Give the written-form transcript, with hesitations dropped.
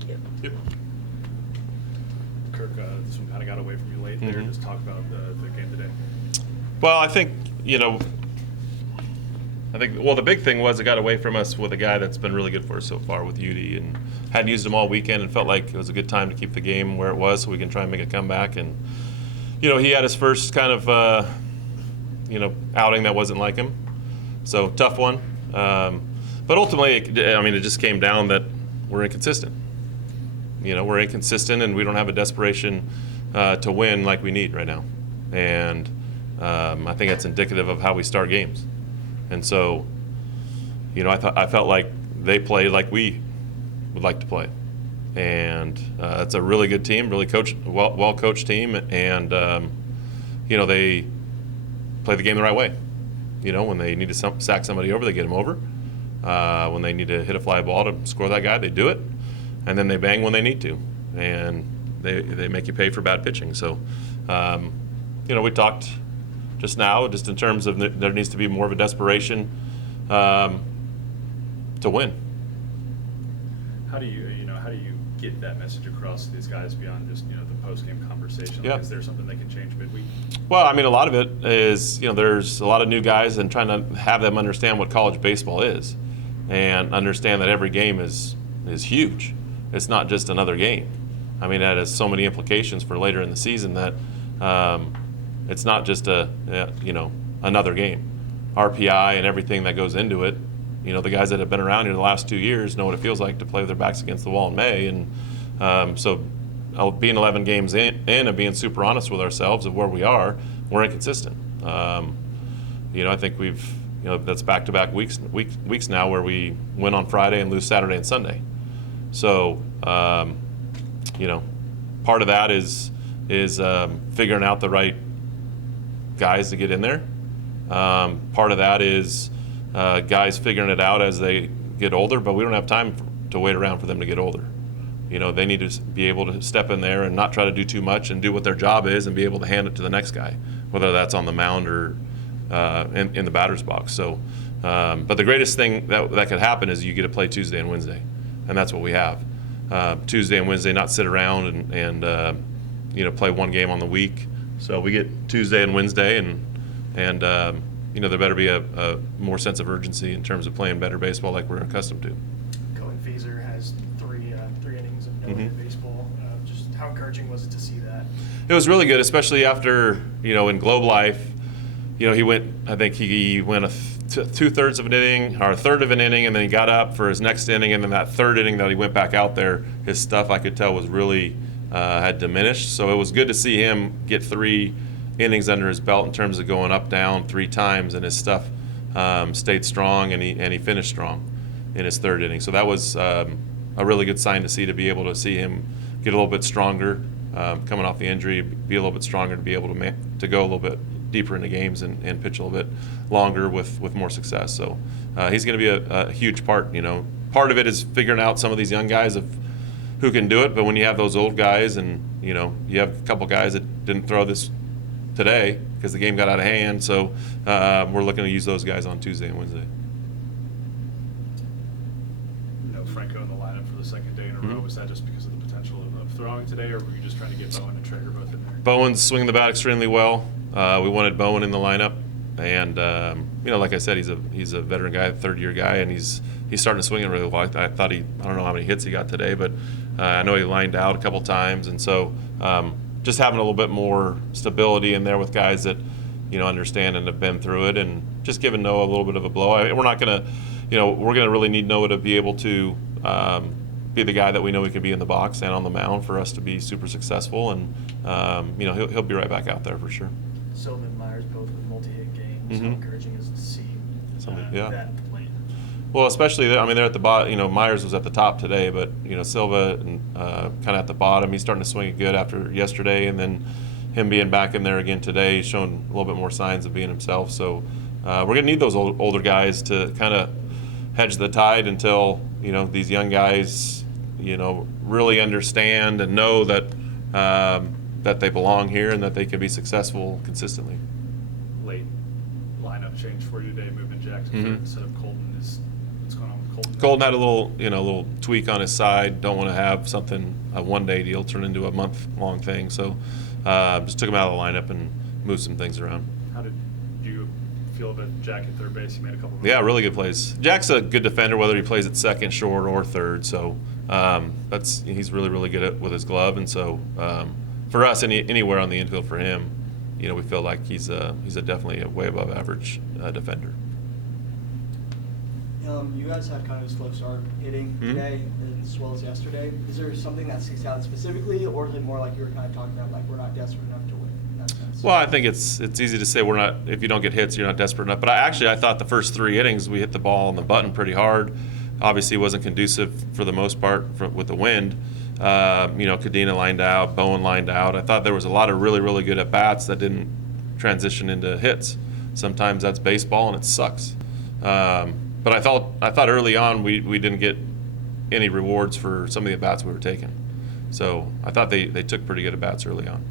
Thank you. Yep. Kirk, this one kind of got away from you late there. Mhm. Just talk about the game today. Well, I think, the big thing was it got away from us with a guy that's been really good for us so far with Udi, and hadn't used him all weekend and felt like it was a good time to keep the game where it was so we can try and make a comeback. And, he had his first kind of, outing that wasn't like him. So, tough one. But ultimately, it just came down that we're inconsistent. We're inconsistent and we don't have a desperation to win like we need right now. And I think that's indicative of how we start games. And so, I felt like they played like we would like to play. And it's a really good team, really well-coached team. And, they play the game the right way. When they need to sack somebody over, they get them over. When they need to hit a fly ball to score that guy, they do it. And then they bang when they need to. And they make you pay for bad pitching. So, we talked just now, just in terms of there needs to be more of a desperation to win. How do you get that message across to these guys beyond just the post-game conversation? Yeah. Is there something they can change midweek? Well, a lot of it is there's a lot of new guys and trying to have them understand what college baseball is, and understand that every game is huge. It's not just another game. That has so many implications for later in the season that it's not just another game. RPI and everything that goes into it. The guys that have been around here the last 2 years know what it feels like to play with their backs against the wall in May. And so being 11 games in and being super honest with ourselves of where we are, we're inconsistent. I think we've, that's back-to-back weeks now where we win on Friday and lose Saturday and Sunday. So, part of that is figuring out the right guys to get in there. Part of that is guys figuring it out as they get older, but we don't have time to wait around for them to get older. They need to be able to step in there and not try to do too much and do what their job is and be able to hand it to the next guy, whether that's on the mound or in the batter's box. So, but the greatest thing that could happen is you get to play Tuesday and Wednesday, and that's what we have. Tuesday and Wednesday, not sit around and play one game on the week. So we get Tuesday and Wednesday, and there better be a more sense of urgency in terms of playing better baseball like we're accustomed to. Cohen Feaser has three innings of no-hit baseball. Just how encouraging was it to see that? It was really good, especially after, in Globe Life, he went a 2/3 of an inning, or a third of an inning, and then he got up for his next inning, and then that third inning that he went back out there, his stuff I could tell was really had diminished. So it was good to see him get 3 innings under his belt in terms of going up, down 3 times, and his stuff stayed strong, and he finished strong in his third inning. So that was a really good sign to see, to be able to see him get a little bit stronger coming off the injury, be a little bit stronger to be able to go a little bit deeper into games and pitch a little bit longer with more success. So he's going to be a huge part. Part of it is figuring out some of these young guys who can do it, but when you have those old guys and you have a couple guys that didn't throw this today because the game got out of hand, so we're looking to use those guys on Tuesday and Wednesday. No Franco in the lineup for the second day in a row. Was that just because of the potential of throwing today, or were you just trying to get Bowen and Traeger both in there? Bowen's swinging the bat extremely well. We wanted Bowen in the lineup, and like I said, he's a veteran guy, a third-year guy, and he's starting to swing it really well. I don't know how many hits he got today, but I know he lined out a couple times, and so just having a little bit more stability in there with guys that understand and have been through it, and just giving Noah a little bit of a blow. We're not gonna, we're gonna really need Noah to be able to be the guy that we know he can be in the box and on the mound for us to be super successful, and he'll be right back out there for sure. Silva and Myers both with multi-hit games. How encouraging is it to see that play? Well, especially they're at the bottom. Myers was at the top today, but Silva and kind of at the bottom. He's starting to swing it good after yesterday, and then him being back in there again today, he's shown a little bit more signs of being himself. So we're gonna need those older guys to kind of hedge the tide until these young guys really understand and know that that they belong here and that they can be successful consistently. Late lineup change for you today, moving Jackson instead of Colton. What's going on with Colton had a little tweak on his side. Don't want to have something, a one-day deal turn into a month-long thing. So just took him out of the lineup and moved some things around. How did you feel about Jack at third base? He made a couple of Yeah, really good plays. Jack's a good defender, whether he plays at second, short, or third. So he's really, really good with his glove. And so for us, anywhere on the infield for him, we feel like he's definitely a way above average defender. You guys had kind of a slow start hitting today as well as yesterday. Is there something that sticks out specifically, or is it more like you were kind of talking about, like we're not desperate enough to win in that sense? Well, I think it's easy to say we're not. If you don't get hits, you're not desperate enough. But I thought the first 3 innings we hit the ball on the button pretty hard. Obviously, it wasn't conducive for the most part with the wind. Cadena lined out, Bowen lined out. I thought there was a lot of really, really good at bats that didn't transition into hits. Sometimes that's baseball and it sucks. But I thought early on we didn't get any rewards for some of the at bats we were taking. So I thought they took pretty good at bats early on.